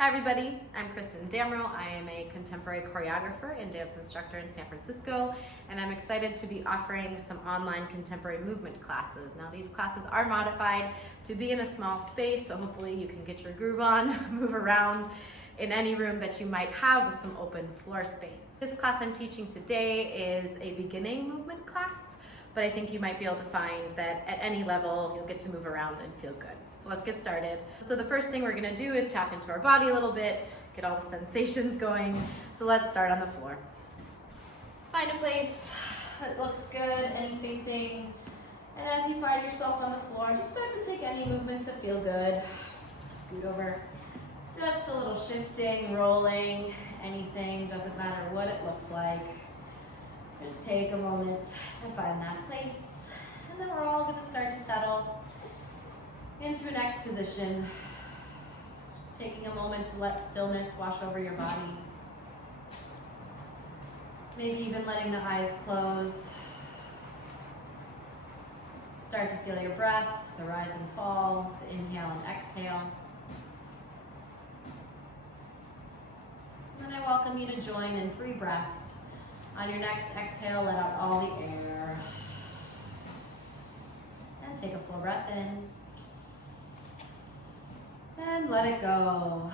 Hi everybody, I'm Kristen Damrow. I am a contemporary choreographer and dance instructor in San Francisco, and I'm excited to be offering some online contemporary movement classes. Now these classes are modified to be in a small space, so hopefully you can get your groove on, move around in any room that you might have with some open floor space. This class I'm teaching today is a beginning movement class, but I think you might be able to find that at any level you'll get to move around and feel good. So let's get started. So the first thing we're gonna do is tap into our body a little bit, get all the sensations going. So let's start on the floor. Find a place that looks good, any facing. And as you find yourself on the floor, just start to take any movements that feel good. Scoot over. Just a little shifting, rolling, anything, doesn't matter what it looks like. Just take a moment to find that place. And then we're all gonna start to settle into an X position. Just taking a moment to let stillness wash over your body. Maybe even letting the eyes close. Start to feel your breath, the rise and fall, the inhale and exhale. And then I welcome you to join in 3 breaths. On your next exhale, let out all the air. And take a full breath in. And let it go.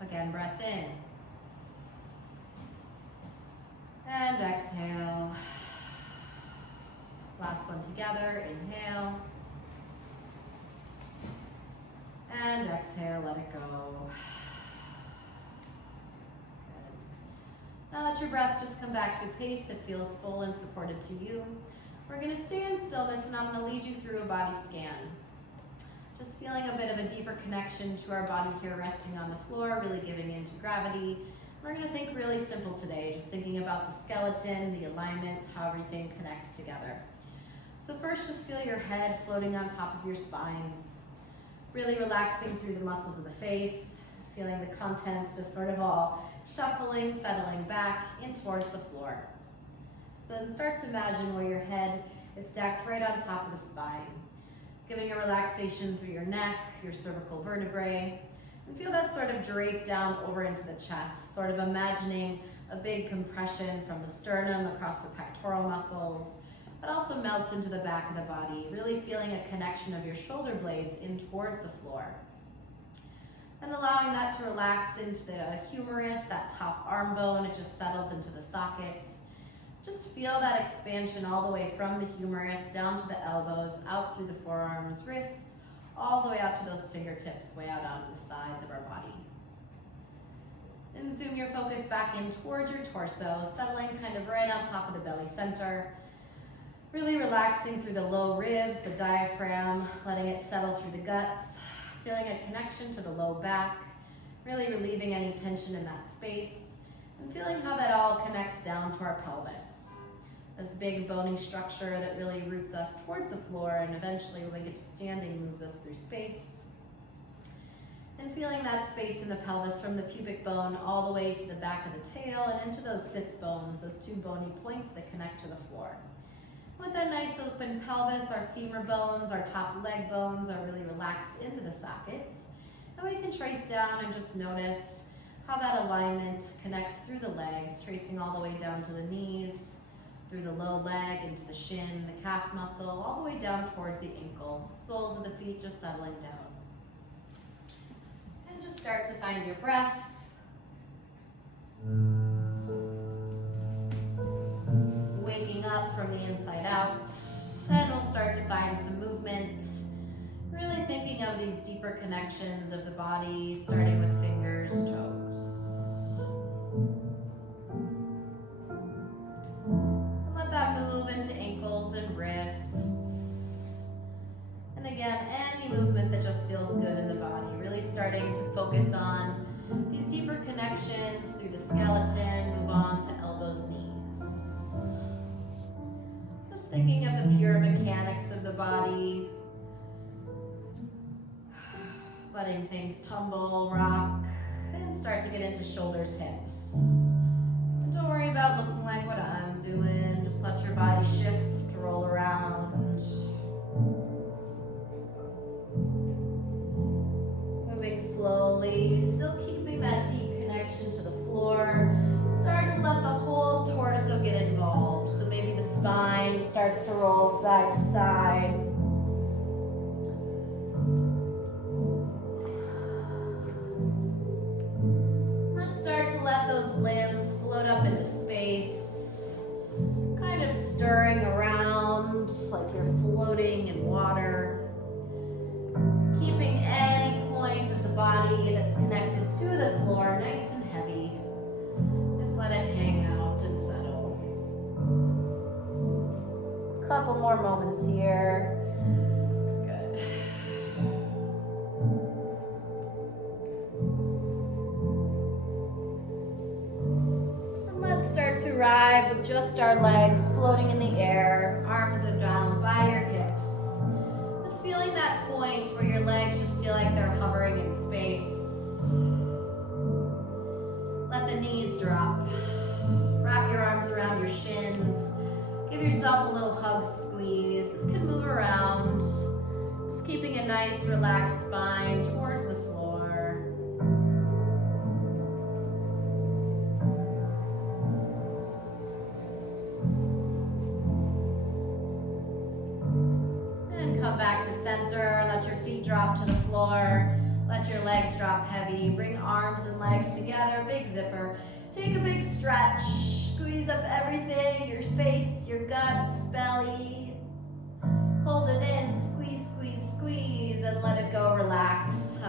Again, breath in. And exhale. Last one together, inhale. And exhale, let it go. Good. Now let your breath just come back to a pace that feels full and supported to you. We're gonna stay in stillness and I'm gonna lead you through a body scan. Just feeling a bit of a deeper connection to our body here, resting on the floor, really giving into gravity. We're gonna think really simple today, just thinking about the skeleton, the alignment, how everything connects together. So first, just feel your head floating on top of your spine, really relaxing through the muscles of the face, feeling the contents just sort of all shuffling, settling back in towards the floor. So then start to imagine where your head is stacked right on top of the spine, giving a relaxation through your neck, your cervical vertebrae, and feel that sort of drape down over into the chest, sort of imagining a big compression from the sternum across the pectoral muscles, but also melts into the back of the body, really feeling a connection of your shoulder blades in towards the floor. And allowing that to relax into the humerus, that top arm bone, it just settles into the sockets. Just feel that expansion all the way from the humerus down to the elbows, out through the forearms, wrists, all the way out to those fingertips, way out onto the sides of our body. And zoom your focus back in towards your torso, settling kind of right on top of the belly center. Really relaxing through the low ribs, the diaphragm, letting it settle through the guts, feeling a connection to the low back, really relieving any tension in that space. And feeling how that all connects down to our pelvis. This big bony structure that really roots us towards the floor and eventually when we get to standing moves us through space. And feeling that space in the pelvis from the pubic bone all the way to the back of the tail and into those sits bones, those 2 bony points that connect to the floor. With that nice open pelvis, our femur bones, our top leg bones are really relaxed into the sockets. And we can trace down and just notice how that alignment connects through the legs, tracing all the way down to the knees, through the low leg, into the shin, the calf muscle, all the way down towards the ankle, soles of the feet just settling down. And just start to find your breath. Waking up from the inside out, and we'll start to find some movement. Really thinking of these deeper connections of the body, starting with fingers, toes. And let that move into ankles and wrists. And again, any movement that just feels good in the body. Really starting to focus on these deeper connections through the skeleton, move on to elbows, knees. Just thinking of the pure mechanics of the body. Letting things tumble, rock, and start to get into shoulders, hips. And don't worry about looking like what I'm doing. Just let your body shift, roll around. Moving slowly, still keeping that deep connection to the floor. Start to let the whole torso get involved. So maybe the spine starts to roll side to side. Let's start to let those limbs float up into space, kind of stirring around like you're floating in water. Keeping any point of the body that's connected to the floor nice and heavy. Just let it hang out and settle. A couple more moments here. Good. And let's start to ride with just our legs floating in the air. Arms are down by your hips. Just feeling that point where your legs just feel like they're hovering in space. Let the knees drop. Wrap your arms around your shins. Give yourself a little hug squeeze. This can move around. Just keeping a nice relaxed spine towards the floor. And come back to center. Let your feet drop to the floor. Let your legs drop heavy. Bring arms and legs together. Big zipper. Take a big stretch. Squeeze up everything. Your face, your guts, belly. Hold it in. Squeeze, squeeze, squeeze. And let it go. Relax.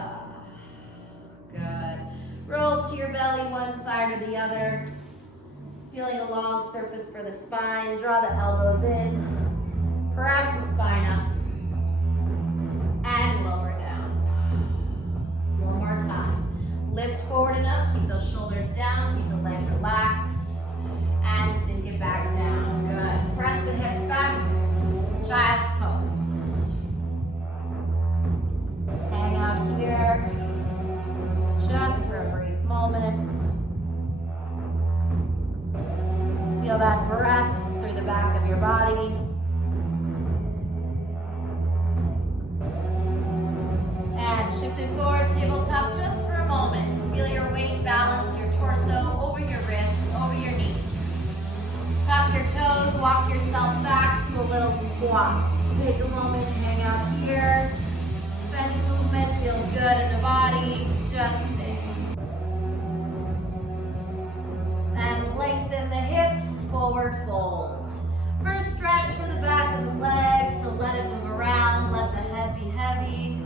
Good. Roll to your belly one side or the other. Feeling a long surface for the spine. Draw the elbows in. Press the spine up. And lower down. One more time. Lift forward and up. Keep those shoulders down. Keep the legs relaxed. And sink it back down. Good. Press the hips back. Child's pose. Hang out here. Just for a brief moment. Feel that breath through the back of your body. And shifting forward, tabletop just for a moment. Feel your weight balance your torso over your wrists, over your knees. Tuck your toes, walk yourself back to a little squat. Take a moment, hang out here. If any movement feels good in the body, just stay. And lengthen the hips, forward fold. First stretch for the back of the legs, so let it move around, let the head be heavy.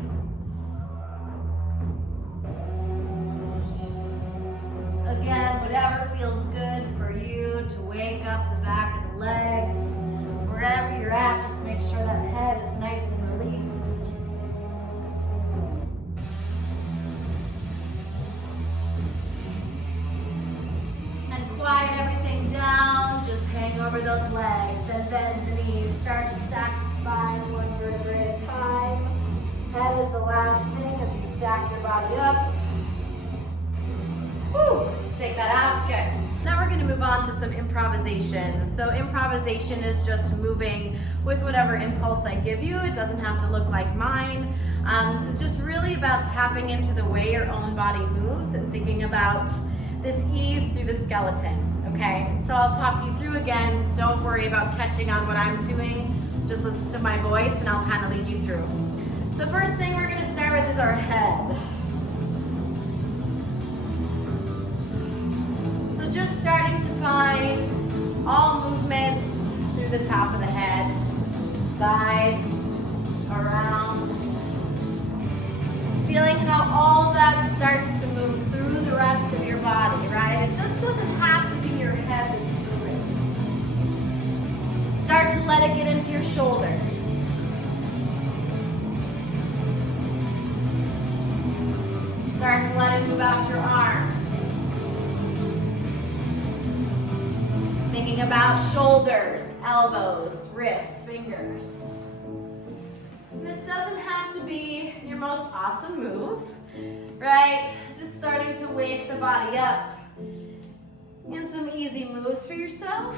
Again, whatever feels good for you to wake up the back of the legs. Wherever you're at, just make sure that head is nice and released. And quiet everything down. Just hang over those legs and bend the knees. Start to stack the spine one vertebrae at a time. Head is the last thing as you stack your body up. Woo, shake that out, good. Now we're gonna move on to some improvisation. So improvisation is just moving with whatever impulse I give you. It doesn't have to look like mine. This is just really about tapping into the way your own body moves and thinking about this ease through the skeleton, okay? So I'll talk you through again. Don't worry about catching on what I'm doing. Just listen to my voice and I'll kind of lead you through. So first thing we're gonna start with is our head. Just starting to find all movements through the top of the head, sides, around. Feeling how all that starts to move through the rest of your body, right? It just doesn't have to be your head that's moving. Start to let it get into your shoulders. Start to let it move out your arms. Thinking about shoulders, elbows, wrists, fingers. This doesn't have to be your most awesome move, right? Just starting to wake the body up in some easy moves for yourself.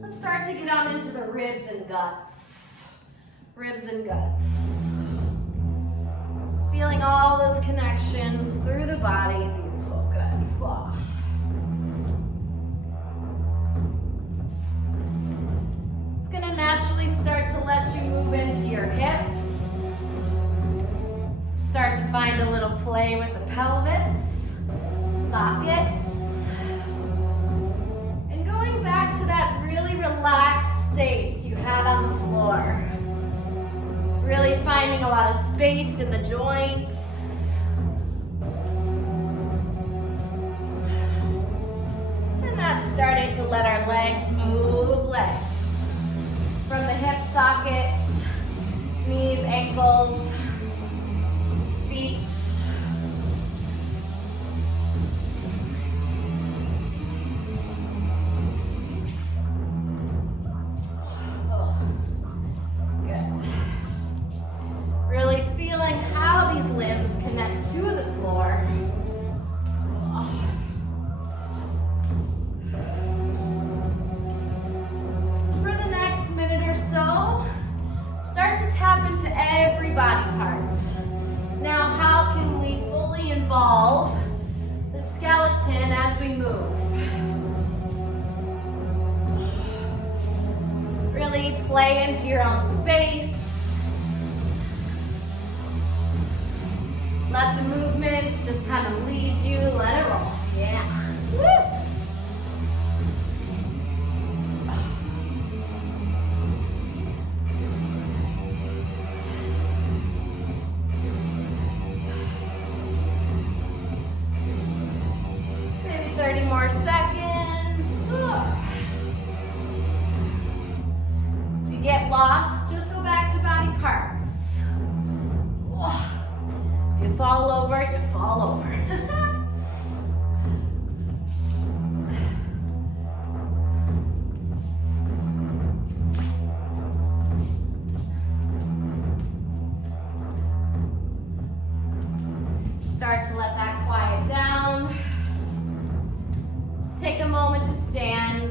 Let's start to get on into the ribs and guts. Ribs and guts. those connections through the body. Beautiful, good. Wow. It's gonna naturally start to let you move into your hips. Start to find a little play with the pelvis, sockets. And going back to that really relaxed state you had on the floor. Really finding a lot of space in the joints. And that's starting to let our legs move legs. From the hip sockets, knees, ankles, feet. To the floor. For the next minute or so, start to tap into every body part. Now, how can we fully involve the skeleton as we move? Really play into your own space. Let the movements just kind of lead you, let it roll. Yeah. Woo. Maybe 30 more seconds. If you get lost, just go back to body parts. If you fall over, you fall over. Start to let that quiet down. Just take a moment to stand,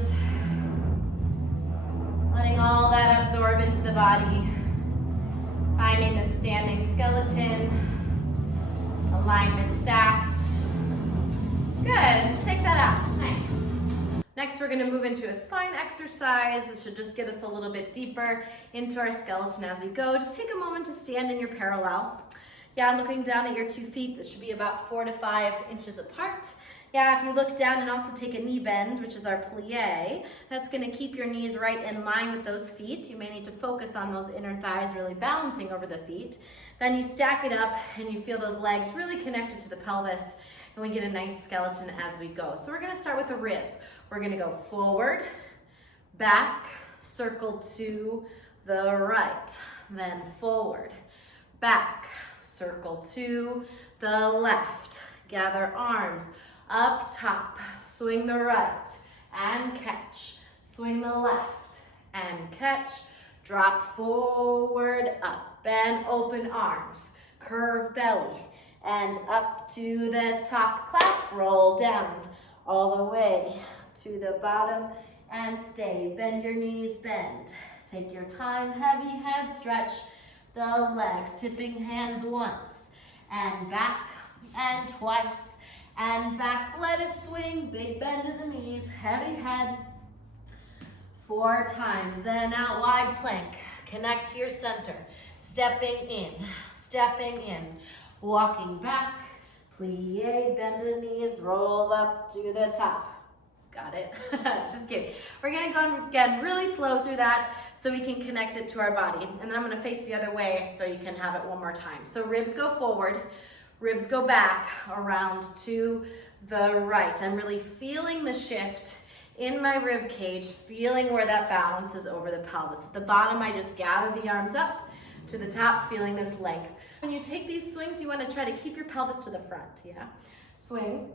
letting all that absorb into the body, finding the standing skeleton. Alignment stacked. Good, just shake that out, nice. Next, we're gonna move into a spine exercise. This should just get us a little bit deeper into our skeleton as we go. Just take a moment to stand in your parallel. Yeah, looking down at your 2 feet, that should be about 4 to 5 inches apart. Yeah, if you look down and also take a knee bend, which is our plie, that's gonna keep your knees right in line with those feet. You may need to focus on those inner thighs really balancing over the feet. Then you stack it up and you feel those legs really connected to the pelvis, and we get a nice skeleton as we go. So we're gonna start with the ribs. We're gonna go forward, back, circle to the right, then forward, back, circle to the left. Gather arms up top, swing the right and catch, swing the left and catch, drop forward, up and open arms, curve belly and up to the top, clap, roll down all the way to the bottom and stay. Bend your knees, bend. Take your time, heavy head stretch the legs, tipping hands once and back and twice and back. Let it swing, big bend to the knees, heavy head. 4 times, then out wide plank. Connect to your center, stepping in, walking back, plie, bend the knees, roll up to the top. Got it? Just kidding. We're gonna go again really slow through that so we can connect it to our body. And then I'm gonna face the other way so you can have it one more time. So ribs go forward, ribs go back, around to the right. I'm really feeling the shift in my rib cage, feeling where that balance is over the pelvis. At the bottom, I just gather the arms up to the top, feeling this length. When you take these swings, you want to try to keep your pelvis to the front, yeah? Swing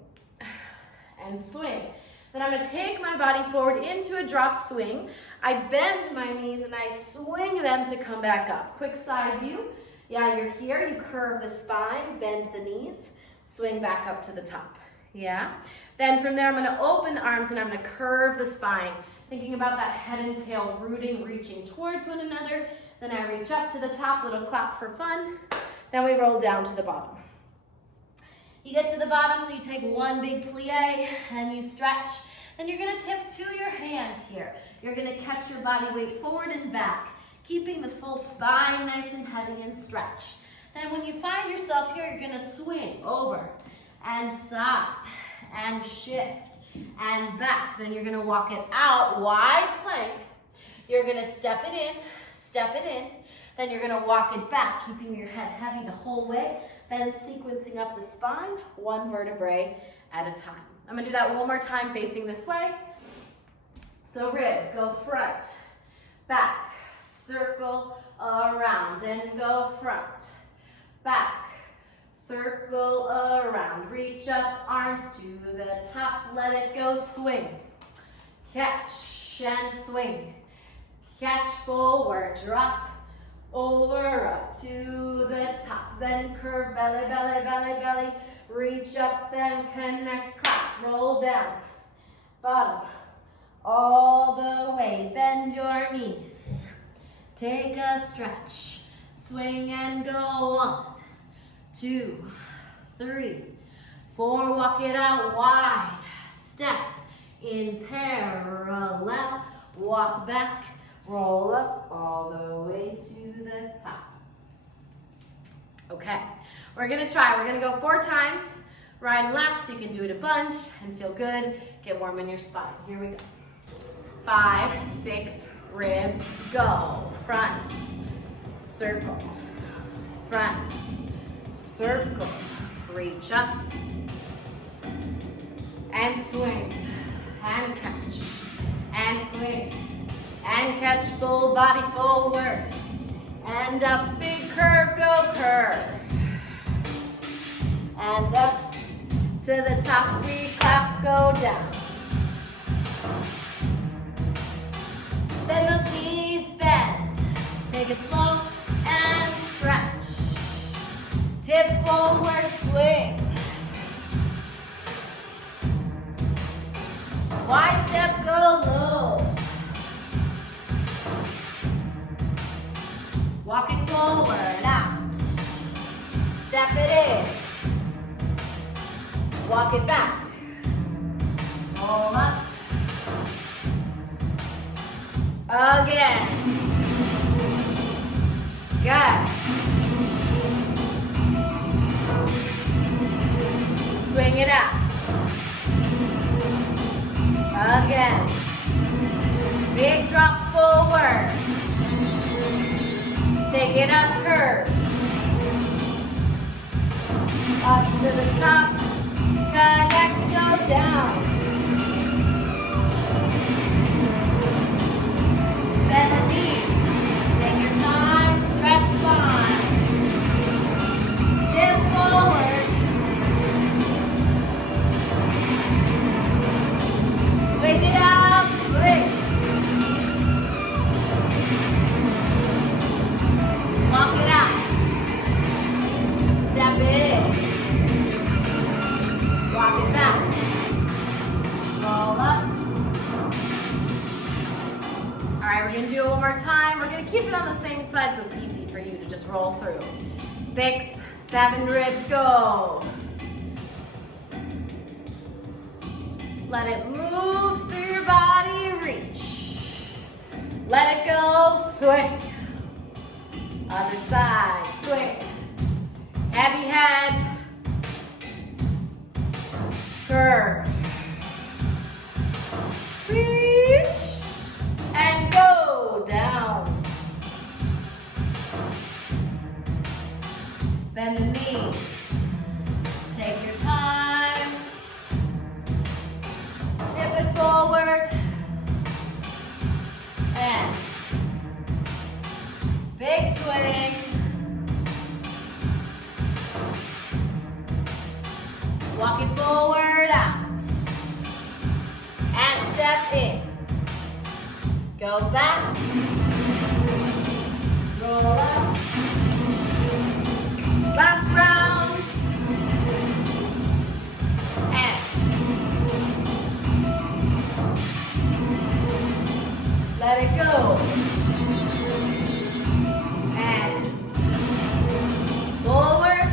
and swing. Then I'm going to take my body forward into a drop swing. I bend my knees and I swing them to come back up. Quick side view. Yeah, you're here, you curve the spine, bend the knees, swing back up to the top. Yeah? Then from there, I'm gonna open the arms and I'm gonna curve the spine, thinking about that head and tail rooting, reaching towards one another. Then I reach up to the top, little clap for fun. Then we roll down to the bottom. You get to the bottom, you take one big plie and you stretch. Then you're gonna tip to your hands here. You're gonna catch your body weight forward and back, keeping the full spine nice and heavy and stretched. Then when you find yourself here, you're gonna swing over and side and shift and back. Then you're gonna walk it out, wide plank. You're gonna step it in. Then you're gonna walk it back, keeping your head heavy the whole way. Then sequencing up the spine, one vertebrae at a time. I'm gonna do that one more time facing this way. So ribs, go front, back, circle around, and go front, back, circle around. Reach up, arms to the top, let it go, swing. Catch and swing. Catch forward, drop, over, up to the top, then curve, belly, belly, belly, belly. Reach up and connect, clap, roll down, bottom, all the way. Bend your knees, take a stretch, swing and go 1, 2, 3, 4, walk it out wide, step in parallel, walk back, roll up all the way to the top. Okay, we're gonna go 4 times, right and left, so you can do it a bunch and feel good, get warm in your spine. Here we go. 5, 6, ribs, go. Front, circle, front, circle, reach up, and swing, and catch, and swing, and catch, full body forward, and up, big curve, go curve, and up to the top, we clap, go down. Then those knees bend, take it slow and stretch, tip forward, swing, wide step, go low. Walk it forward, out. Step it in. Walk it back. Roll up. Again. Good. Swing it out. Again. Big drop forward. Take it up, curve. Up to the top, connect, go down. Bend the knees, take your time, stretch spine. Dip forward. Swing it out, swing. Walk it out. Step it in. Walk it back. Roll up. All right, we're gonna do it one more time. We're gonna keep it on the same side so it's easy for you to just roll through. 6, 7, ribs, go. Let it move through your body, reach. Let it go, swing. Other side, swing. Heavy head. Curve. Reach. And go down. Bend the knees. Take your time. Tip it forward. And big swing. Walk it forward, out. And step in. Go back. Roll up. Last round. And let it go. And forward.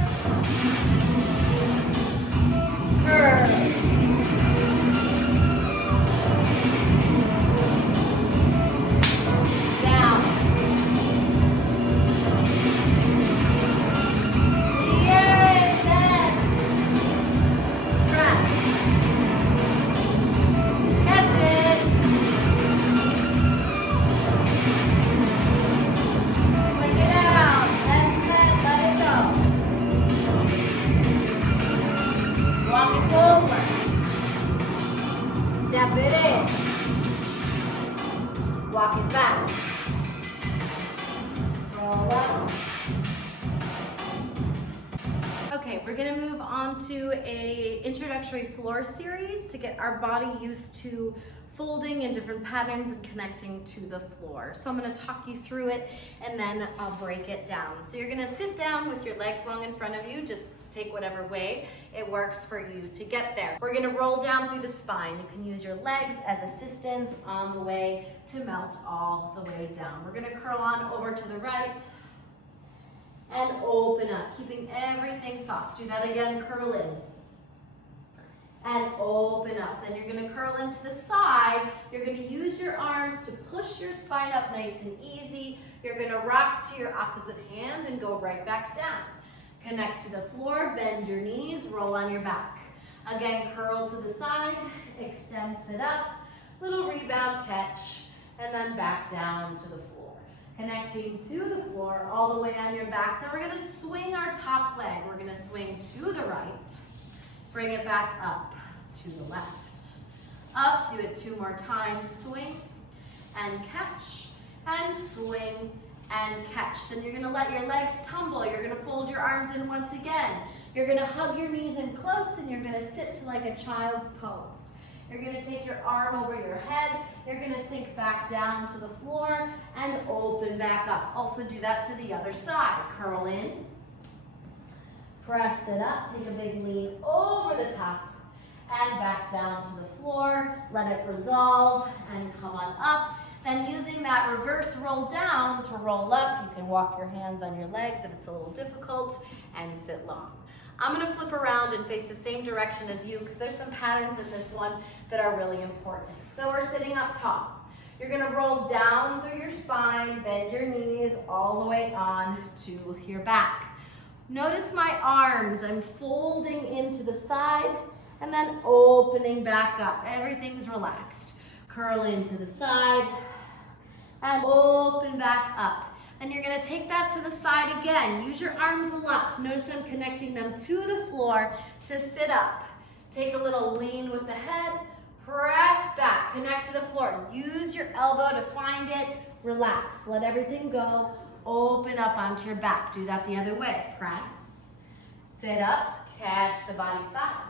Okay, we're gonna move on to a introductory floor series to get our body used to folding in different patterns and connecting to the floor. So I'm gonna talk you through it and then I'll break it down. So you're gonna sit down with your legs long in front of you, just take whatever way it works for you to get there. We're gonna roll down through the spine. You can use your legs as assistance on the way to melt all the way down. We're gonna curl on over to the right and open up, keeping everything soft. Do that again, curl in. And open up. Then you're gonna curl into the side. You're gonna use your arms to push your spine up nice and easy. You're gonna rock to your opposite hand and go right back down. Connect to the floor, bend your knees, roll on your back. Again, curl to the side, extend, sit up, little rebound catch, and then back down to the floor. Connecting to the floor all the way on your back. Then we're gonna swing our top leg. We're gonna swing to the right, bring it back up to the left. Up, do it 2 more times. Swing and catch, and swing and catch. Then you're gonna let your legs tumble. You're gonna fold your arms in once again. You're gonna hug your knees in close and you're gonna sit to like a child's pose. You're gonna take your arm over your head. You're gonna sink back down to the floor and open back up. Also do that to the other side. Curl in, press it up, take a big lean over the top and back down to the floor. Let it resolve and come on up. Then using that reverse roll down to roll up, you can walk your hands on your legs if it's a little difficult and sit long. I'm gonna flip around and face the same direction as you because there's some patterns in this one that are really important. So we're sitting up tall. You're gonna roll down through your spine, bend your knees all the way on to your back. Notice my arms, I'm folding into the side and then opening back up. Everything's relaxed. Curl into the side and open back up. Then you're gonna take that to the side again. Use your arms a lot. Notice I'm connecting them to the floor to sit up. Take a little lean with the head, press back, connect to the floor. Use your elbow to find it, relax. Let everything go, open up onto your back. Do that the other way. Press, sit up, catch the body side,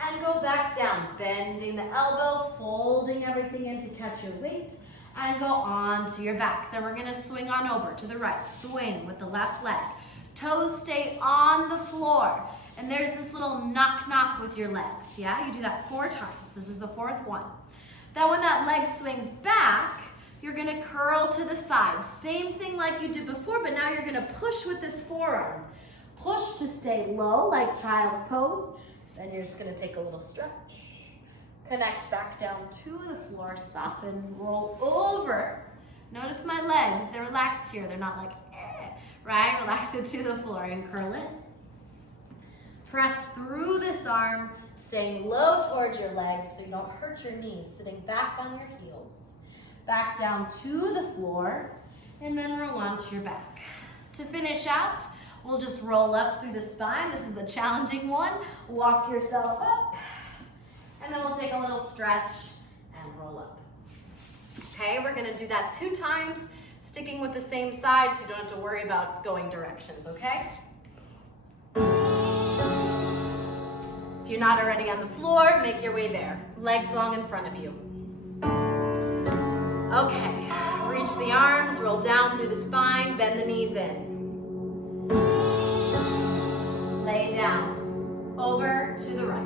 and go back down. Bending the elbow, folding everything in to catch your weight, and go on to your back. Then we're gonna swing on over to the right. Swing with the left leg. Toes stay on the floor. And there's this little knock with your legs, yeah? You do that 4 times. This is the 4th one. Then when that leg swings back, you're gonna curl to the side. Same thing like you did before, but now you're gonna push with this forearm. Push to stay low like child's pose. Then you're just gonna take a little stretch. Connect back down to the floor, soften, roll over. Notice my legs, they're relaxed here. They're not like, right? Relax it to the floor and curl in. Press through this arm, staying low towards your legs so you don't hurt your knees, sitting back on your heels. Back down to the floor, and then roll onto your back. To finish out, we'll just roll up through the spine. This is the challenging one. Walk yourself up. And then we'll take a little stretch and roll up. Okay, we're gonna do that 2 times, sticking with the same side so you don't have to worry about going directions, okay? If you're not already on the floor, make your way there. Legs long in front of you. Okay, reach the arms, roll down through the spine, bend the knees in. Lay down, over to the right.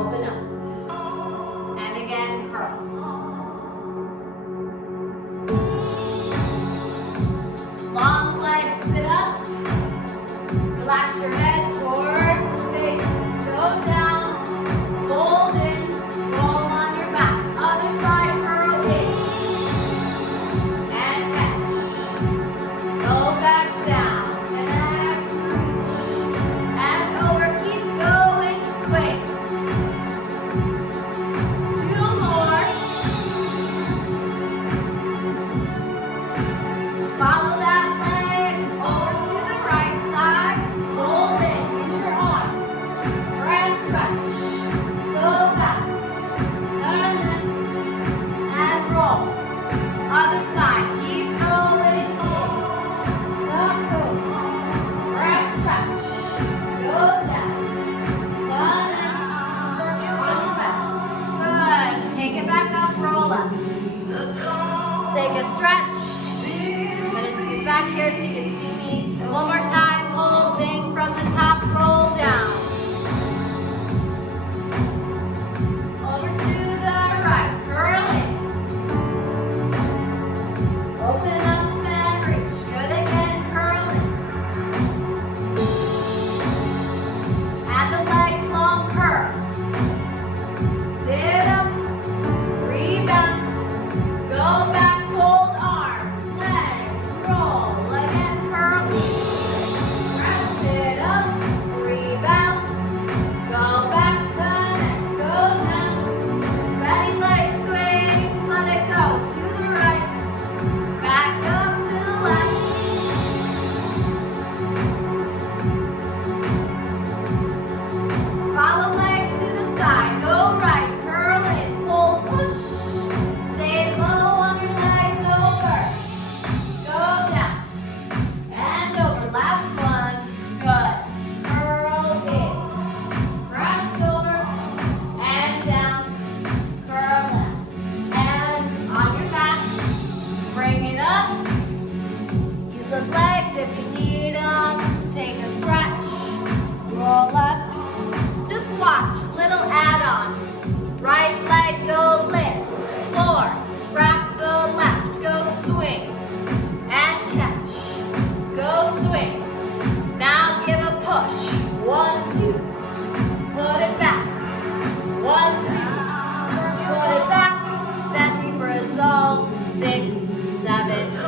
Open up. And again, curl. Long legs, sit up. Relax your head towards the space. Go down, fold in, roll on your back. Other side, curl in. And Use those legs if you need them. Take a stretch. Roll up. Just watch. Little add-on. Right leg, go lift. 4. Wrap the left. Go swing. And catch. Go swing. Now give a push. 1, 2. Put it back. 1, 2. Put it back. Then we resolve. 6, 7, 8.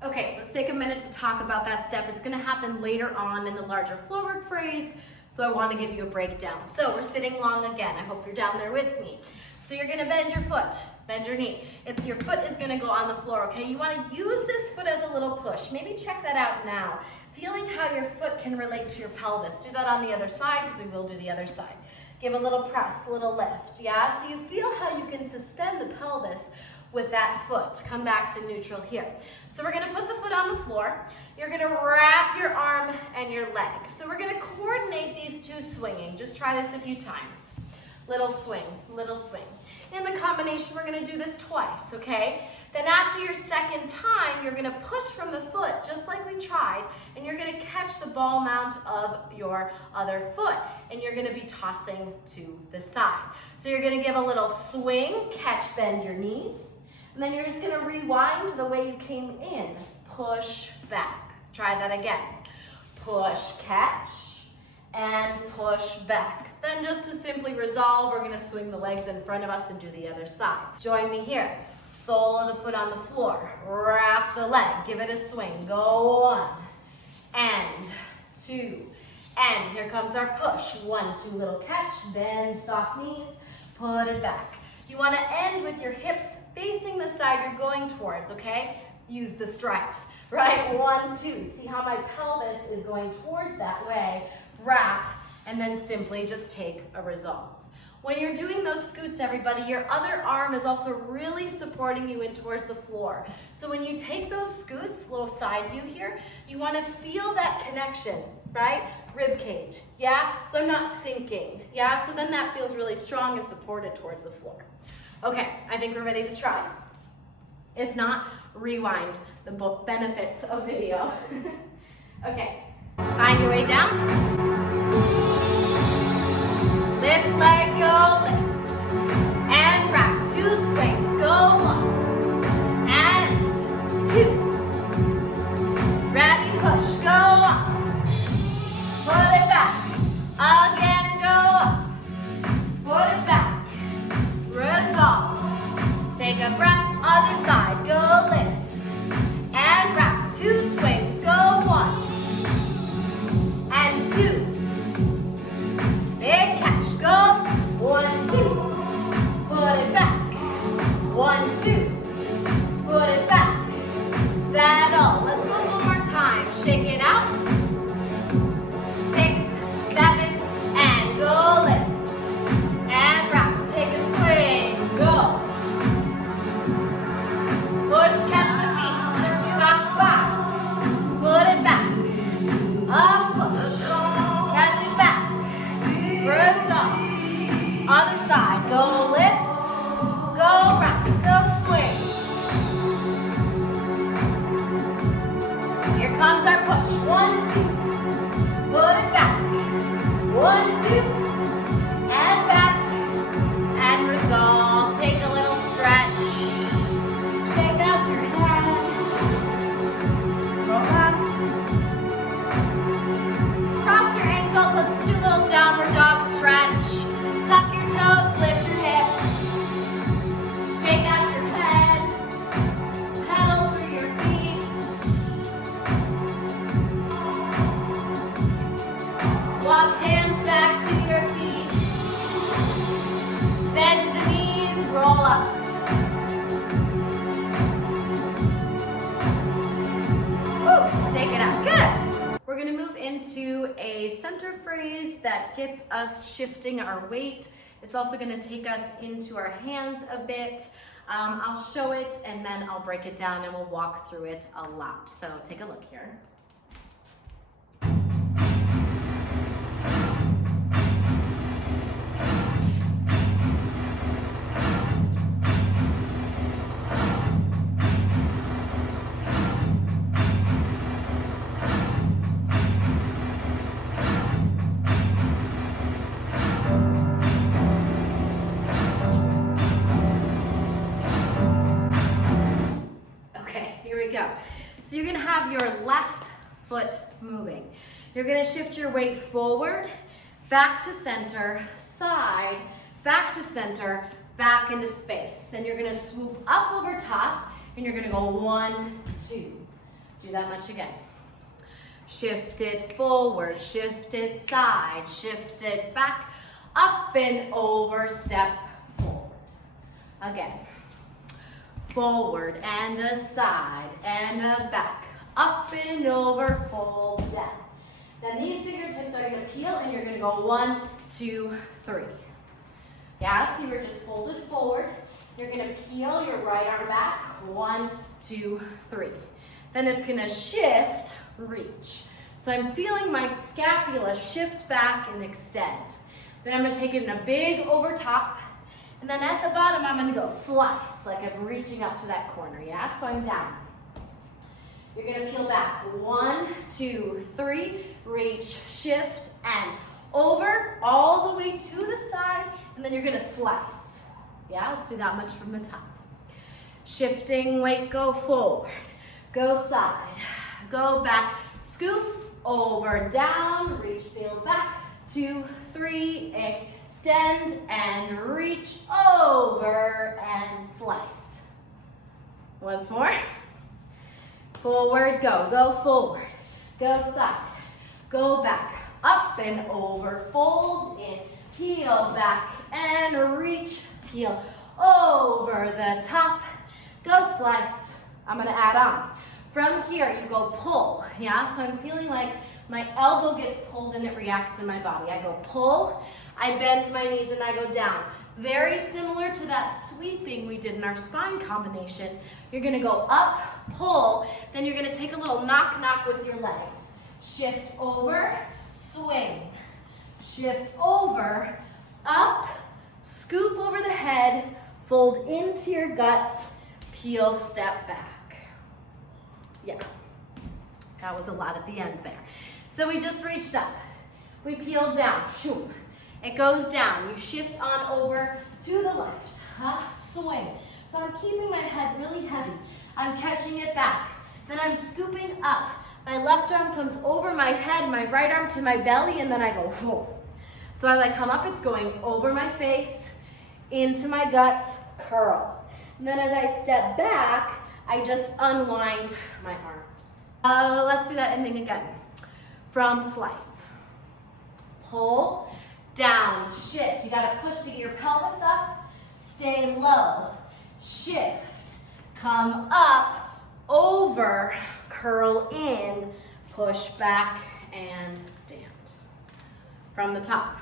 Okay, let's take a minute to talk about that step. It's going to happen later on in the larger floor work phrase, so I want to give you a breakdown. So we're sitting long again. I hope you're down there with me. So you're going to bend your foot, bend your knee. Your foot is going to go on the floor, okay? You want to use this foot as a little push. Maybe check that out now. Feeling how your foot can relate to your pelvis. Do that on the other side, because we will do the other side. Give a little press, a little lift, yeah? So you feel how you can suspend the pelvis with that foot. Come back to neutral here. So we're gonna put the foot on the floor. You're gonna wrap your arm and your leg. So we're gonna coordinate these two swinging. Just try this a few times. Little swing, little swing. In the combination, we're gonna do this twice, okay? Then after your second time, you're gonna push from the foot, just like we tried, and you're gonna catch the ball mount of your other foot, and you're gonna be tossing to the side. So you're gonna give a little swing, catch, bend your knees, and then you're just gonna rewind the way you came in. Push back. Try that again. Push, catch, and push back. Then just to simply resolve, we're gonna swing the legs in front of us and do the other side. Join me here. Sole of the foot on the floor. Wrap the leg. Give it a swing. Go 1 and 2. And here comes our push. 1, 2, little catch. Bend, soft knees. Put it back. You want to end with your hips facing the side you're going towards, okay? Use the stripes, right? 1, 2. See how my pelvis is going towards that way. Wrap, and then simply just take a resolve. When you're doing those scoots, everybody, your other arm is also really supporting you in towards the floor. So when you take those scoots, little side view here, you want to feel that connection, right? Rib cage, yeah? So I'm not sinking, yeah? So then that feels really strong and supported towards the floor. Okay, I think we're ready to try. If not, rewind the benefits of video. Okay, find your way down. Lift, leg, go, lift. And wrap. 2 swings. Go 1. And 2. Ready, push. Go up. Put it back. Again, go up. Put it back. Resolve. Take a breath. Other side. Go lift. And wrap. 2 swings. Go 1. And 2. Big catch. Go. 1, 2. Put it back. 1, 2. Put it back. Settle. Let's go one more time. Shake it out. 6, 7, and go lift. And wrap. Take a swing. Go. Push, catch the feet. Back, back. Put it back. Up, push. Catch it back. Resolve. Other side. Go lift. Go wrap. Go swing. Here comes our push. 1, 2. Put it back. 1, 2. And back. And resolve. Take a little stretch. Shake out your head. Roll up. Cross your ankles. Let's just do a little downward dog stretch. Tuck your toes, lift your hips. Shake out your head. Pedal through your feet. Walk hands back to your feet. Bend the knees, roll up. Woo, shake it out, good. We're gonna move into a center phrase that gets us shifting our weight. It's also gonna take us into our hands a bit. I'll show it and then I'll break it down and we'll walk through it a lot. So take a look here. go. So you're gonna have your left foot moving. You're gonna shift your weight forward, back to center, side, back to center, back into space. Then you're gonna swoop up over top and you're gonna go 1, 2. Do that much again. Shift it forward, shift it side, shift it back, up and over, step forward. Again. Forward and a side and a back, up and over, fold down. Then these fingertips are gonna peel and you're gonna go 1, 2, 3. Yeah, so you were just folded forward. You're gonna peel your right arm back, 1, 2, 3. Then it's gonna shift, reach. So I'm feeling my scapula shift back and extend. Then I'm gonna take it in a big over top. And then at the bottom, I'm gonna go slice, like I'm reaching up to that corner, yeah? So I'm down. You're gonna peel back, 1, 2, 3, reach, shift, and over, all the way to the side, and then you're gonna slice. Yeah, let's do that much from the top. Shifting weight, go forward, go side, go back, scoop, over, down, reach, peel back, 2, 3, extend, and reach, over, and slice. Once more. Forward, go forward, go side, go back, up and over, fold in, peel back, and reach, peel over the top, go slice. I'm gonna add on. From here, you go pull, yeah? So I'm feeling like my elbow gets pulled and it reacts in my body. I go pull, I bend my knees and I go down. Very similar to that sweeping we did in our spine combination. You're gonna go up, pull, then you're gonna take a little knock-knock with your legs. Shift over, swing. Shift over, up, scoop over the head, fold into your guts, peel, step back. Yeah, that was a lot at the end there. So we just reached up. We peeled down, shoom. It goes down. You shift on over to the left. Swing. So I'm keeping my head really heavy. I'm catching it back. Then I'm scooping up. My left arm comes over my head, my right arm to my belly, and then I go, whoa. So as I come up, it's going over my face, into my guts, curl. And then as I step back, I just unwind my arms. Let's do that ending again. From slice. Pull. Down, shift. You gotta push to get your pelvis up, stay low, shift, come up, over, curl in, push back, and stand. From the top.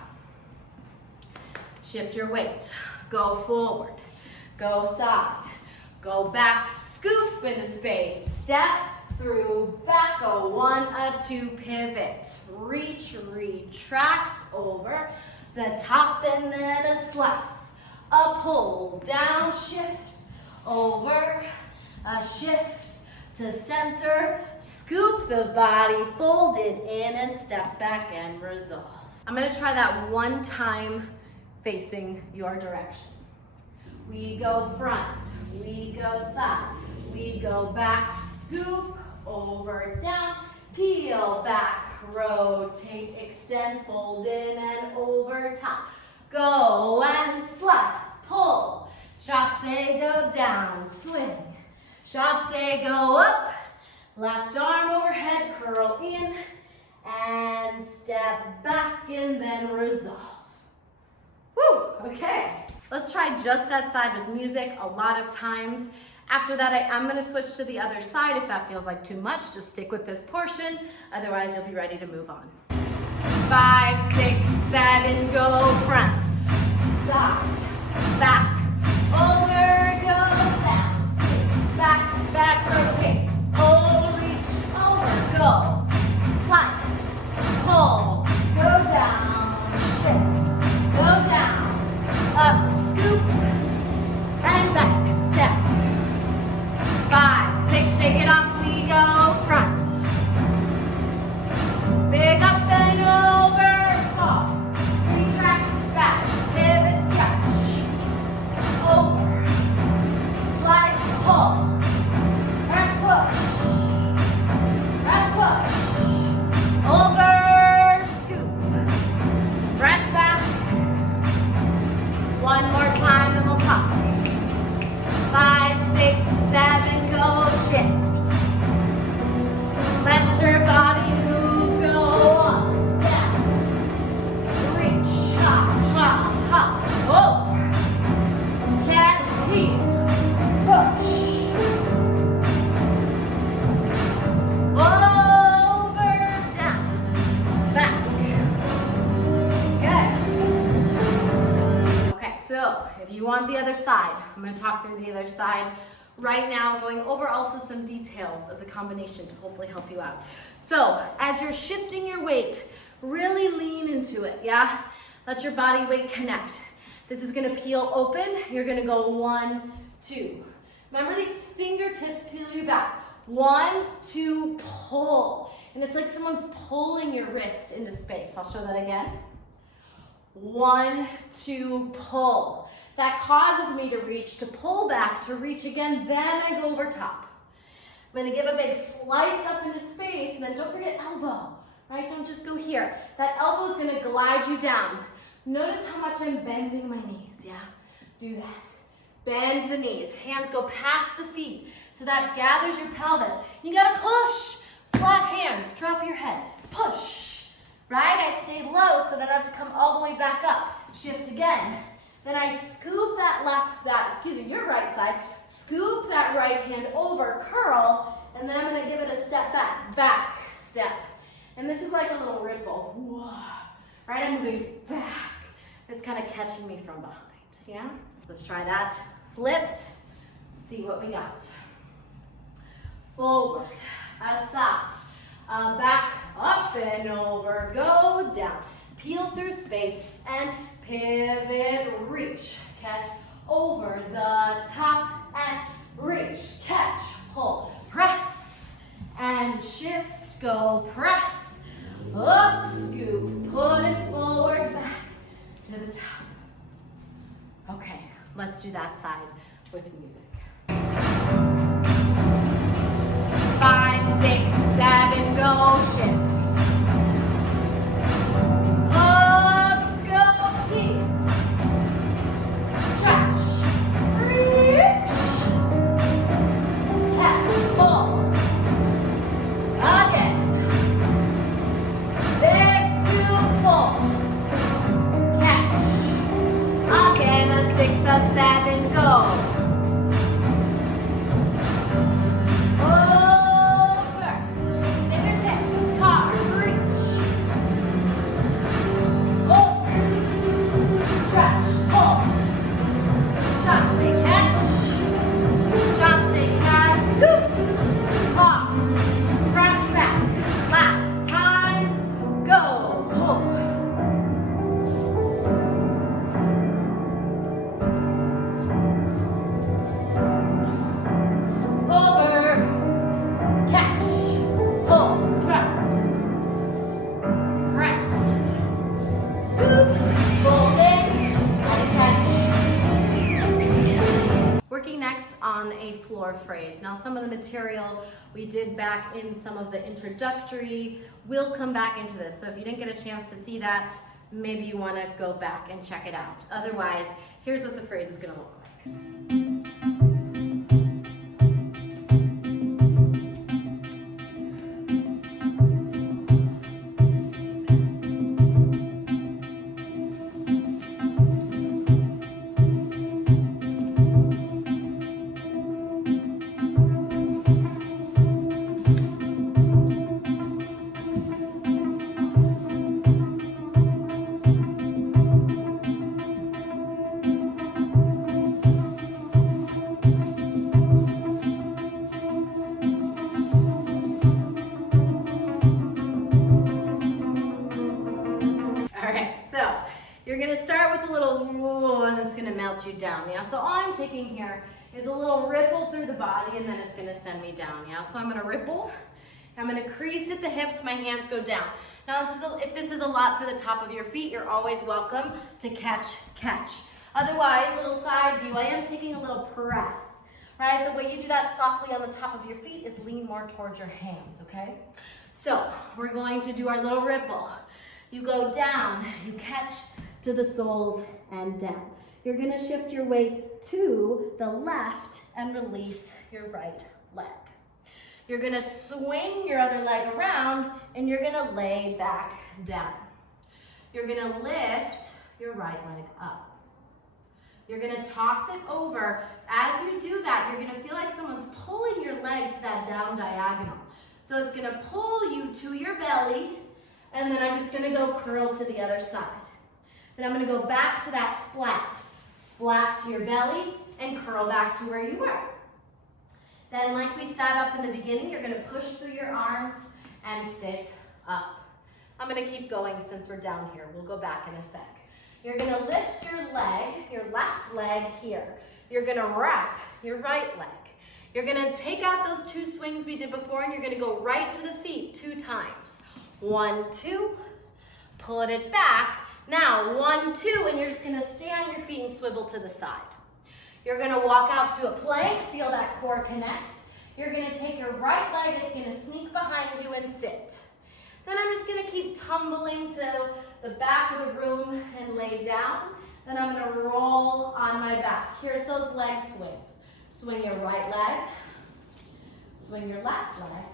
Shift your weight, go forward, go side, go back, scoop into space, step through, back, go 1, 2, pivot, reach, retract, over the top, and then a slice, a pull, down, shift, over, a shift to center, scoop the body, fold it in, and step back and resolve. I'm gonna try that one time facing your direction. We go front, we go side, we go back, scoop, over, down, peel back, rotate, extend, fold in and over top. Go and slice, pull, chassé, go down, swing, chassé, go up, left arm overhead, curl in, and step back and then resolve. Woo, okay. Let's try just that side with music a lot of times. After that, I'm gonna switch to the other side. If that feels like too much, just stick with this portion. Otherwise, you'll be ready to move on. 5, 6, 7, go front, side, back, over, go down, stick, back, back, rotate, pull, reach, over, go, slice, pull, go down, shift, go down, up, scoop, and back, step. 5, 6, shake it off, we go front. Big up and over, fall. Retract back, pivot, stretch. want the other side. I'm gonna talk through the other side right now, going over also some details of the combination to hopefully help you out. So as you're shifting your weight, really lean into it, yeah? Let your body weight connect. This is gonna peel open. You're gonna go 1, 2. Remember, these fingertips peel you back. 1, 2, pull. And it's like someone's pulling your wrist into space. I'll show that again. 1, 2, pull. That causes me to reach, to pull back, to reach again, then I go over top. I'm gonna give a big slice up into space, and then don't forget elbow, right? Don't just go here. That elbow is gonna glide you down. Notice how much I'm bending my knees, yeah? Do that. Bend the knees. Hands go past the feet, so that gathers your pelvis. You gotta push. Flat hands, drop your head. Push, right? I stay low so I don't have to come all the way back up. Shift again. Then I scoop your right side, scoop that right hand over, curl, and then I'm gonna give it a step back step. And this is like a little ripple, right? I'm moving back. It's kind of catching me from behind, yeah? Let's try that. Flipped, see what we got. Forward, aside, back, up and over, go down. Peel through space and pivot, reach, catch, over the top and reach, catch, pull, press, and shift, go, press, up, scoop, pull it forward, back to the top. Okay, let's do that side with music. 5, 6, 7, go, shift. Phrase. Now, some of the material we did back in some of the introductory will come back into this. So if you didn't get a chance to see that, maybe you want to go back and check it out. Otherwise, here's what the phrase is going to look like. You down, yeah? So all I'm taking here is a little ripple through the body, and then it's gonna send me down, yeah? So I'm gonna ripple, I'm gonna crease at the hips, my hands go down. Now if this is a lot for the top of your feet, you're always welcome to catch. Otherwise, little side view, I am taking a little press, right? The way you do that softly on the top of your feet is lean more towards your hands, okay? So we're going to do our little ripple. You go down, you catch to the soles and down. You're gonna shift your weight to the left and release your right leg. You're gonna swing your other leg around and you're gonna lay back down. You're gonna lift your right leg up. You're gonna toss it over. As you do that, you're gonna feel like someone's pulling your leg to that down diagonal. So it's gonna pull you to your belly, and then I'm just gonna go curl to the other side. Then I'm gonna go back to that splat. Splat to your belly and curl back to where you were. Then like we sat up in the beginning, you're gonna push through your arms and sit up. I'm gonna keep going since we're down here. We'll go back in a sec. You're gonna lift your leg, your left leg here. You're gonna wrap your right leg. You're gonna take out those 2 swings we did before and you're gonna go right to the feet 2 times. 1, 2, pull it back. Now 1, 2, and you're just gonna stay on your feet and swivel to the side. You're gonna walk out to a plank, feel that core connect. You're gonna take your right leg, it's gonna sneak behind you and sit. Then I'm just gonna keep tumbling to the back of the room and lay down. Then I'm gonna roll on my back. Here's those leg swings. Swing your right leg, swing your left leg.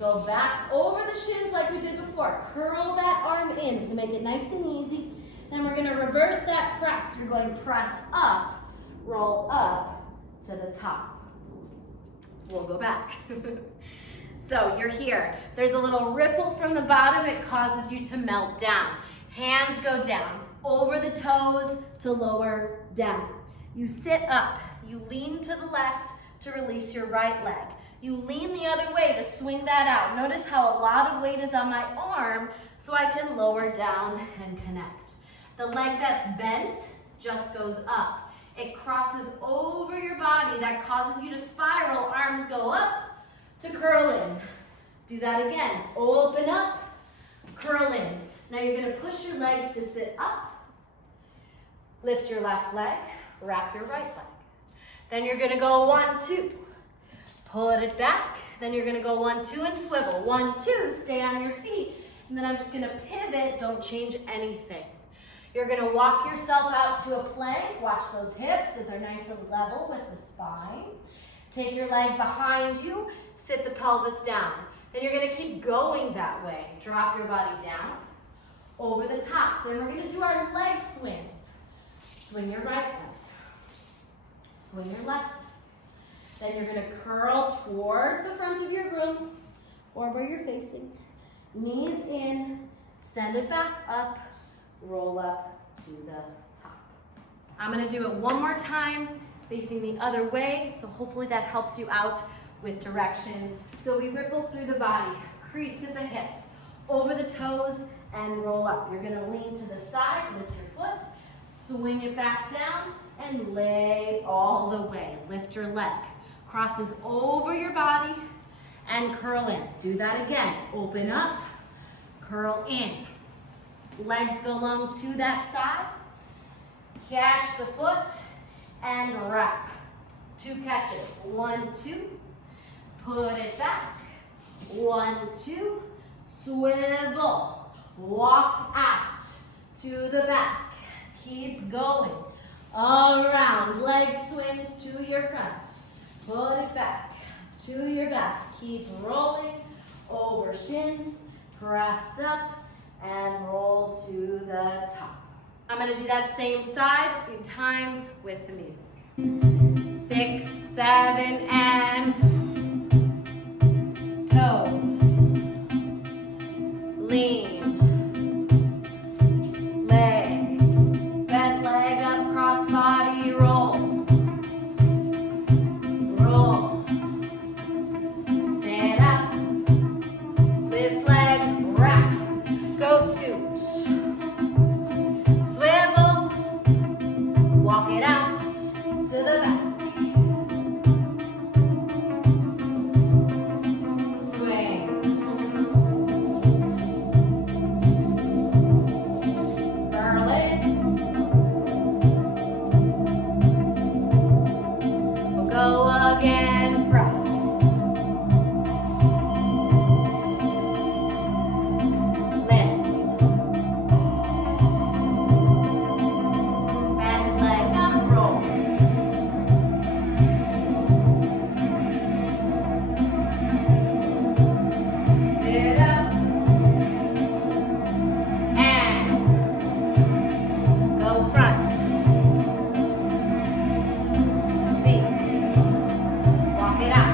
Go back over the shins like we did before. Curl that arm in to make it nice and easy. Then we're gonna reverse that press. You're going press up, roll up to the top. We'll go back. So you're here. There's a little ripple from the bottom. It causes you to melt down. Hands go down, over the toes to lower down. You sit up. You lean to the left to release your right leg. You lean the other way to swing that out. Notice how a lot of weight is on my arm so I can lower down and connect. The leg that's bent just goes up. It crosses over your body. That causes you to spiral. Arms go up to curl in. Do that again. Open up, curl in. Now you're gonna push your legs to sit up. Lift your left leg, wrap your right leg. Then you're gonna go 1, 2. Pull it back. Then you're gonna go 1, 2 and swivel. 1, 2, stay on your feet. And then I'm just gonna pivot, don't change anything. You're gonna walk yourself out to a plank. Watch those hips, that they're nice and level with the spine. Take your leg behind you, sit the pelvis down. Then you're gonna keep going that way. Drop your body down, over the top. Then we're gonna do our leg swings. Swing your right leg, swing your left. Then you're gonna curl towards the front of your room or where you're facing. Knees in, send it back up, roll up to the top. I'm gonna do it one more time, facing the other way, so hopefully that helps you out with directions. So we ripple through the body, crease at the hips, over the toes, and roll up. You're gonna lean to the side, lift your foot, swing it back down, and lay all the way. Lift your leg. Crosses over your body and curl in. Do that again. Open up, curl in. Legs go long to that side. Catch the foot and wrap. 2 catches. 1, 2. Put it back. 1, 2. Swivel. Walk out to the back. Keep going. Around. Leg swings to your front. Put it back to your back. Keep rolling over shins. Press up and roll to the top. I'm going to do that same side a few times with the music. 6, 7, and toes. Lean. Leg. Bent leg up, cross body, roll. Roll. Stand up. Lift leg, wrap. Go scoot. Swivel. Walk it out to the back. Walk it out.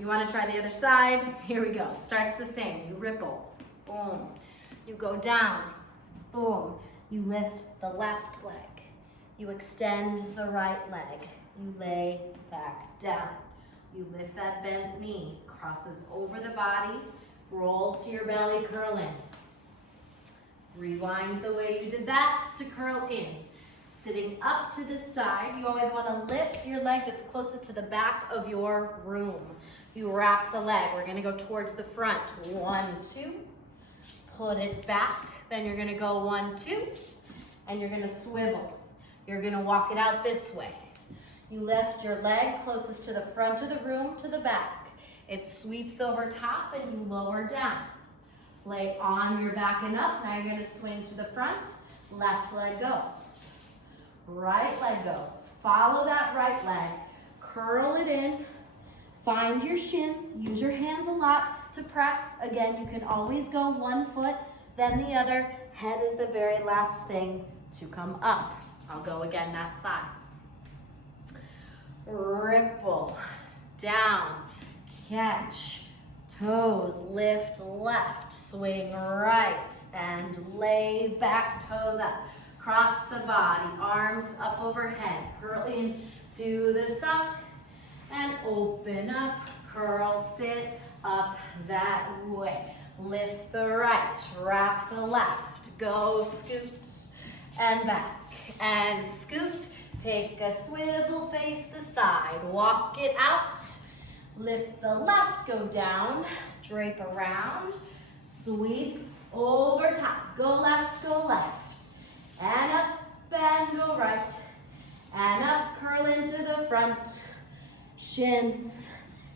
You want to try the other side? Here we go. Starts the same. You ripple. Boom. You go down. Boom. You lift the left leg. You extend the right leg. You lay back down. You lift that bent knee. Crosses over the body. Roll to your belly, curl in. Rewind the way you did that to curl in. Sitting up to this side, you always want to lift your leg that's closest to the back of your room. You wrap the leg. We're going to go towards the front. 1, 2. Put it back. Then you're going to go 1, 2. And you're going to swivel. You're going to walk it out this way. You lift your leg closest to the front of the room to the back. It sweeps over top and you lower down. Lay on your back and up. Now you're going to swing to the front. Left leg goes. Right leg goes. Follow that right leg. Curl it in. Find your shins. Use your hands a lot to press. Again, you can always go one foot, then the other. Head is the very last thing to come up. I'll go again that side. Ripple. Down. Catch. Toes. Lift left. Swing right. And lay back. Toes up. Cross the body, arms up overhead, curl in to the side, and open up, curl, sit up that way. Lift the right, wrap the left, go scoot and back, and scoot, take a swivel, face the side, walk it out, lift the left, go down, drape around, sweep over top, go left, and up and go right, and up, curl into the front, shins,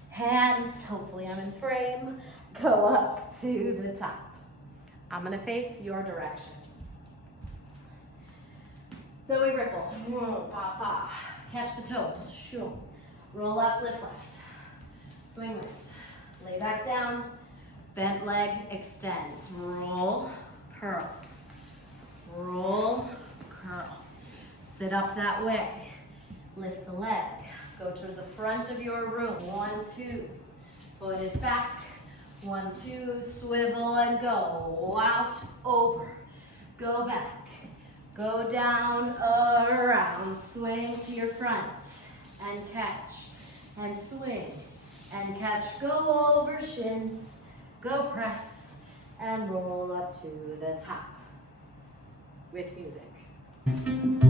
hands, hopefully I'm in frame, go up to the top. I'm gonna face your direction. So we ripple, catch the toes, roll up, lift left, swing left, lay back down, bent leg extends, roll, curl. Roll, curl. Sit up that way. Lift the leg. Go to the front of your room. 1, 2. Put it back. 1, 2. Swivel and go. Out, over. Go back. Go down, around. Swing to your front. And catch. And swing. And catch. Go over shins. Go press. And roll up to the top. With music. And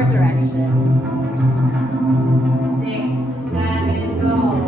your direction. 6, 7, go.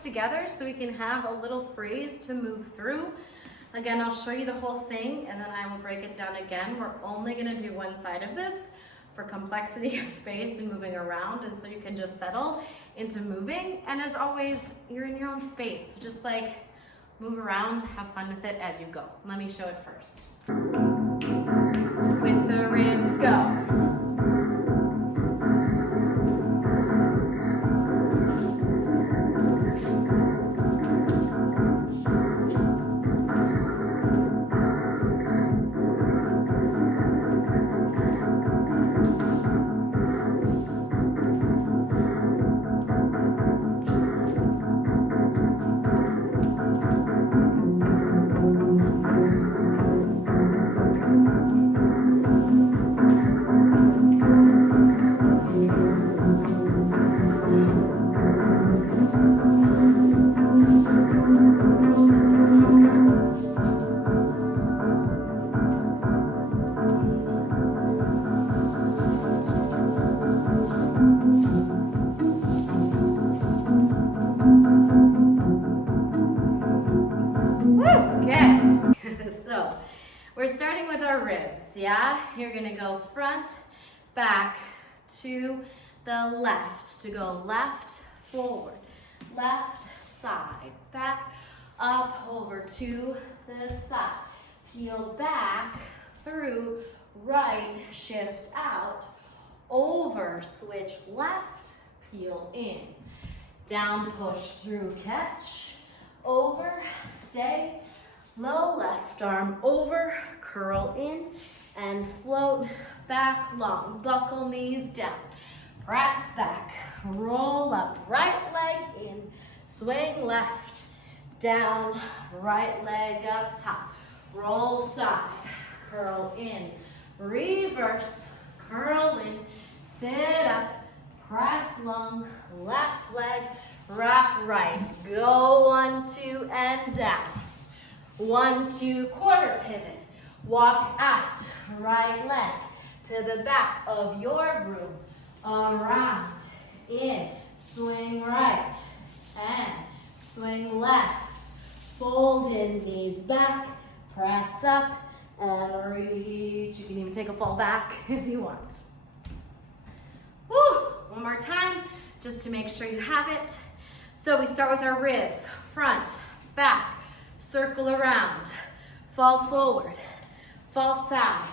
Together so we can have a little phrase to move through. Again, I'll show you the whole thing and then I will break it down again. We're only going to do one side of this for complexity of space and moving around, and so you can just settle into moving. And as always, you're in your own space. So just like move around, have fun with it as you go. Let me show it first. With the ribs, go. So we're starting with our ribs, yeah? You're gonna go front, back, to the left, to go left, forward, left, side, back, up, over to the side. Peel back, through, right, shift out, over, switch left, peel in. Down, push through, catch, over, stay, low left arm over, curl in, and float back long. Buckle knees down, press back, roll up, right leg in, swing left, down, right leg up top, roll side, curl in, reverse, curl in, sit up, press long, left leg, wrap right, go 1, 2, and down. 1, 2, quarter pivot, walk out, right leg to the back of your room, around, in, swing right, and swing left, fold in, knees back, press up, and reach. You can even take a fall back if you want. Woo! One more time, just to make sure you have it. So we start with our ribs, front, back, circle around, fall forward, fall side,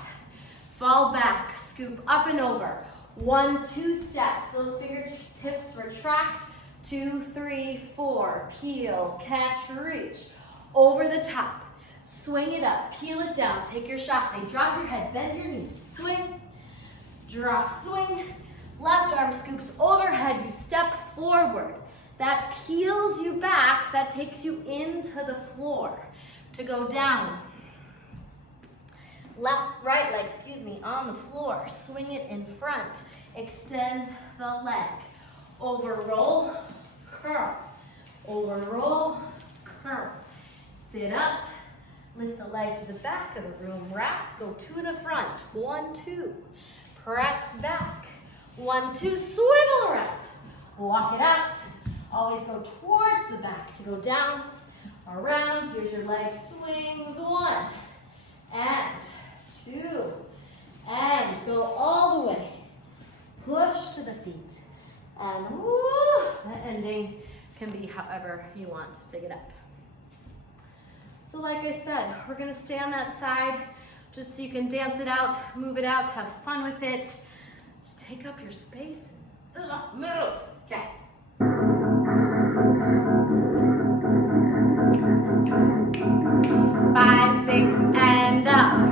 fall back, scoop up and over. 1, 2 steps, those fingertips retract. 2, 3, 4, peel, catch, reach. Over the top, swing it up, peel it down, take your shasana, drop your head, bend your knees, swing, drop, swing. Left arm scoops overhead, you step forward. That peels you back, that takes you into the floor to go down. right leg, excuse me, on the floor. Swing it in front. Extend the leg. Over roll, curl. Over roll, curl. Sit up. Lift the leg to the back of the room. Wrap. Go to the front. 1, 2. Press back. 1, 2. Swivel around. Walk it out. Always go towards the back to go down, around. Here's your leg swings. 1 and 2 and go all the way. Push to the feet. And woo, the ending can be however you want to get up. So like I said, we're gonna stay on that side just so you can dance it out, move it out, have fun with it. Just take up your space. Move. Okay. 5, 6, and up.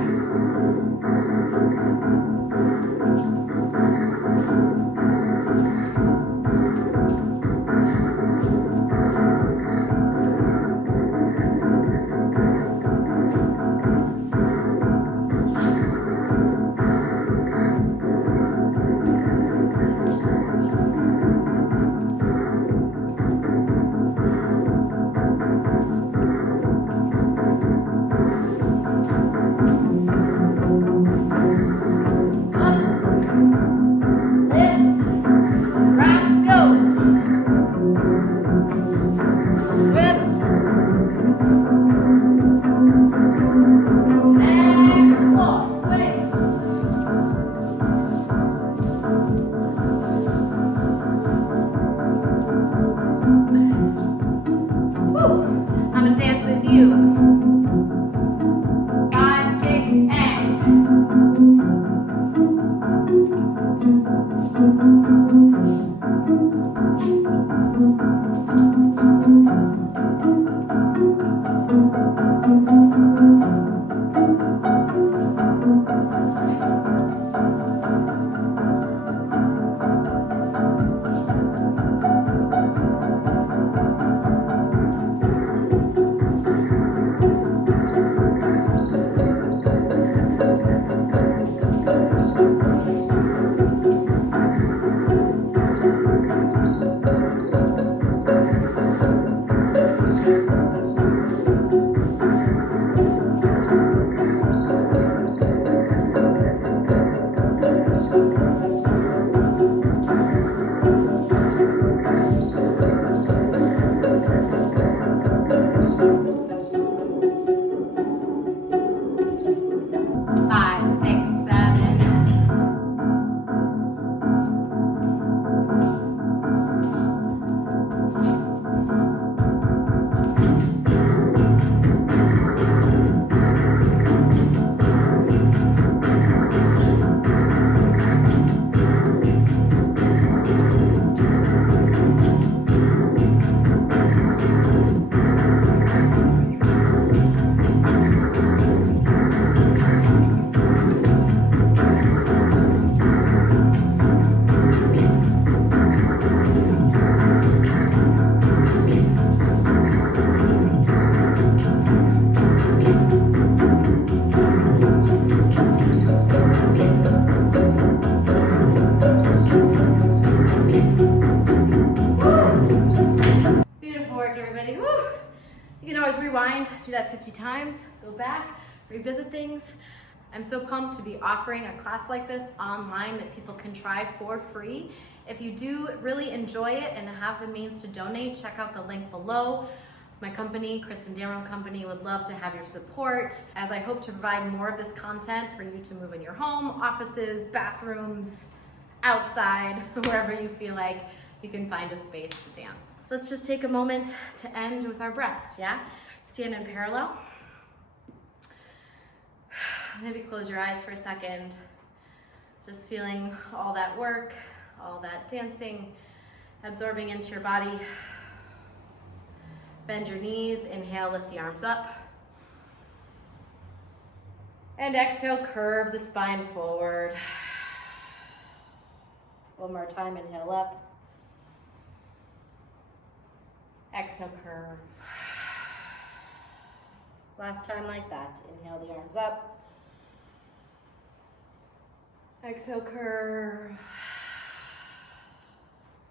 Do that 50 times, go back, revisit things. I'm so pumped to be offering a class like this online that people can try for free. If you do really enjoy it and have the means to donate, check out the link below. My company, Kristen Damron Company, would love to have your support, as I hope to provide more of this content for you to move in your home, offices, bathrooms, outside, wherever you feel like you can find a space to dance. Let's just take a moment to end with our breaths, yeah? Stand in parallel. Maybe close your eyes for a second. Just feeling all that work, all that dancing, absorbing into your body. Bend your knees, inhale, lift the arms up. And exhale, curve the spine forward. One more time, inhale up. Exhale, curve. Last time like that. Inhale the arms up. Exhale, curve.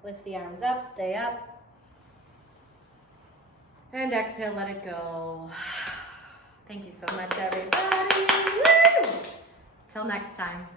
Lift the arms up, stay up. And exhale, let it go. Thank you so much, everybody. Woo! Till next time.